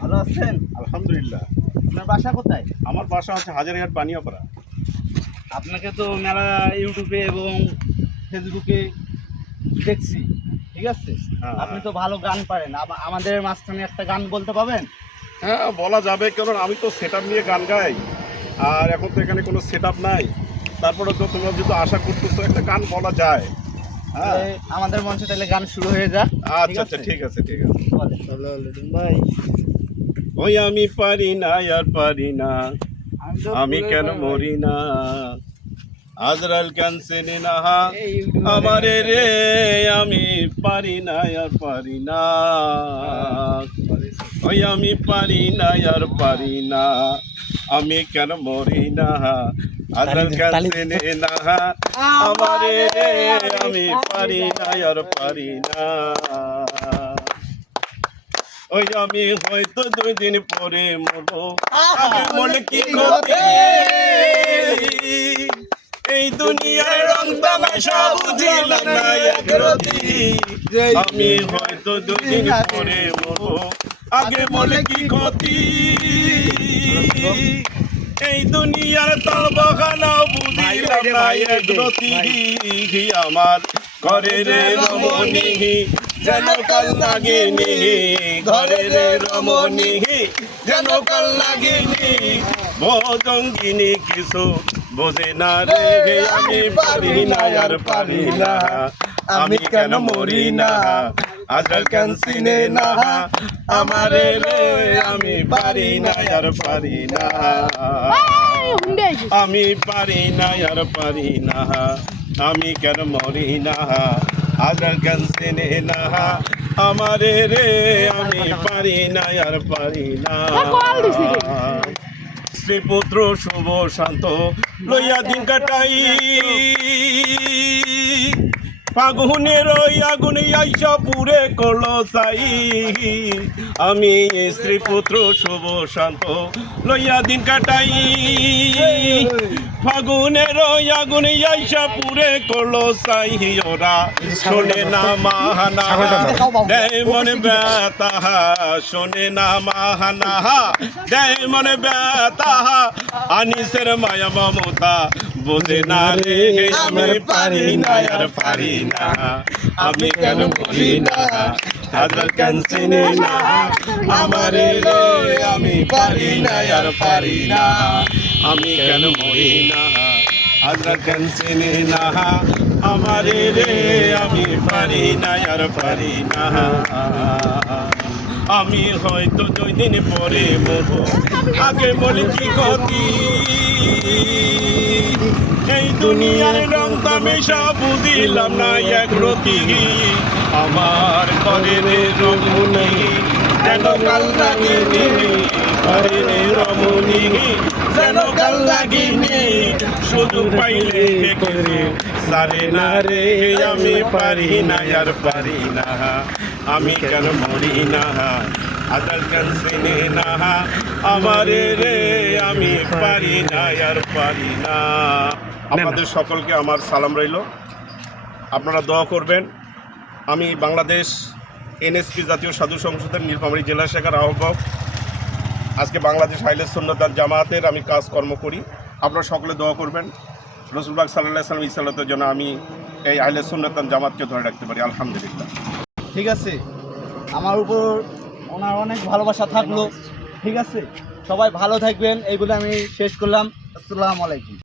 ভালো আছেন? আলহামদুলিল্লাহ। আপনার বাসা কোথায়? আমার বাসা হচ্ছে হাজারঘাট বানিয়াপাড়া। আপনাকে তো মেলা ইউটিউবে এবং ফেসবুকে দেখছি ঠিক আছে? হ্যাঁ। আপনি তো ভালো গান পারেন। আমাদের মাঝখানে একটা গান বলতে পারবেন? হ্যাঁ বলা যাবে কারণ আমি তো সেট নিয়ে গান গাই আর এখন তো এখানে কোনো সেট নাই। তারপরে তো তোমরা যেহেতু আশা করতেছো একটা গান বলা যায়। আমাদের মঞ্চে তাহলে গান শুরু হয়ে যাক। আচ্ছা আচ্ছা ঠিক আছে ঠিক আছে। ভাই ওই আমি পারি না আর পারি না। আমি কেন মরি না? আজরাল ক্যান্সেল না? আমারে রে আমি পারি না আর পারি না। ওই আমি পারি না আর পারি না। আমি কেন মরি না? আমারে আমি পারি না আর পারি না। ওই আমি হয়তো দুই দিন পরে মরবো। মনে কি এই দুনিয়ার রং তামাশা বুঝিলাম না একরতি আমি হয়তো দুই দিন পরে মরবো। আগে বলে কি ক্ষতি? এই দুনিয়ার তলবাখানা বুঝিলাম না একরতি আমার ঘরে রে রমণী যেন কাল লাগেনি ঘরে রে রমণী যেন কাল লাগেনি ভজঙ্গিনী কিছু বোঝে না রে আমি পারি না আর পারি না। আমি কেন মরি না? আজকাল কেন চিনে না? আমারে রে আমি পারি না আর পারি না। আমি পারি না আর পারি না। আমি কেন মরি না? আজকাল কেন চিনে না? আমারে রে আমি পারি না আর পারি না। শ্রীপুত্র শুভ শান্ত লইয়া দিন কাটাই। ফাগুনের ওই আগুনে আইসা পুরে করল সাই আমি শ্রীপুত্র শুভ শান্ত লইয়া দিন কাটাই। ফাগুনের ওই আগুনে আইসা পুরে করল সাই ওরা শোনে না মাহানাহা মনে ব্যতাহা শোনে না মাহানা। দেয় মনে ব্যতাহা আনিসের মায়া মমতা বোঝে না রে আমি পারি না, আর পারি না। আমি কেন বলি না? হাজার কেন চিনি না। আমারে রে আমি পারি না, আর পারি না। আমি কেন মরি না? হাজার কেন চিনি না। আমারে রে আমি পারি না, আর পারি না। আমি হয়তো দুই দিন পরে মরবো। আগে বলি কি এই দুনিয়ার রং তামেশা বুঝিলাম না এক রতি। আমার ঘরে রে রমণী, যেন কাল লাগিনি ঘরে রে রমণী, যেন কাল লাগিনি সুযোগ পাইলে করে সারে না রে, আমি পারি না, আর পারি না। আমি কেন মরি না? আদাল কেন চিনি না? আমারে রে আমি পারি না আর পারি না। আপনাদের সকলকে আমার সালাম রইল। আপনারা দোয়া করবেন। আমি বাংলাদেশ এনএসপি জাতীয় সাধু সংসদের নীলফামারী জেলা শাখার আহ্বায়ক। আজকে বাংলাদেশ হাইলে সুন্নতান জামায়াতের আমি কাজকর্ম করি। আপনারা সকলে দোয়া করবেন। রসুলবাগ সাল্লাহ সাল্লাম ইসাল্লাতের জন্য আমি এই হাইলে সুন্নতান জামাতকে ধরে রাখতে পারি। আলহামদুলিল্লাহ। ঠিক আছে? আমার উপর ওনার অনেক ভালোবাসা থাকল। ঠিক আছে? সবাই ভালো থাকবেন। এইগুলো আমি শেষ করলাম। আসসালামু আলাইকুম।